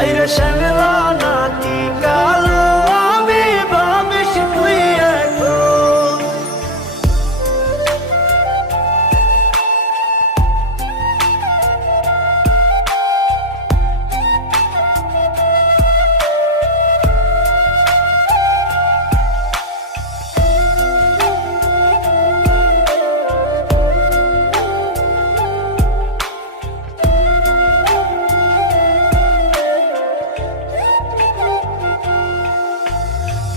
হাইরে শ্যামলা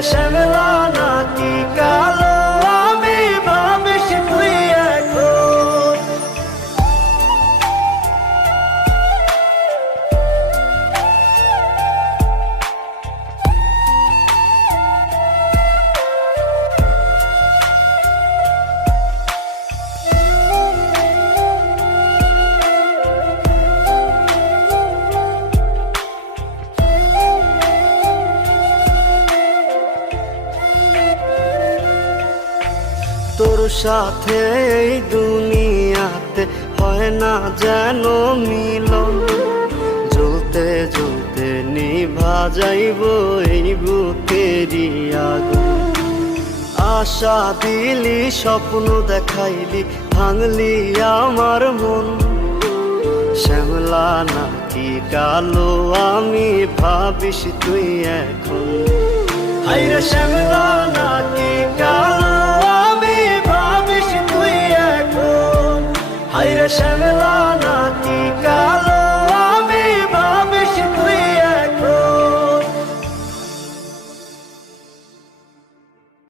হাইরে তোর সাথে এই দুনিয়াতে হয় না যেন মিলন। জ্বলতে জ্বলতে নিভা যাইব এই বুকেরই আগুন। আশা দিলি, স্বপ্ন দেখাইলি, ভাঙলি আমার মন। শ্যামলা নাকি কালো, আমি ভাবিস তুই এখন। শ্যামলা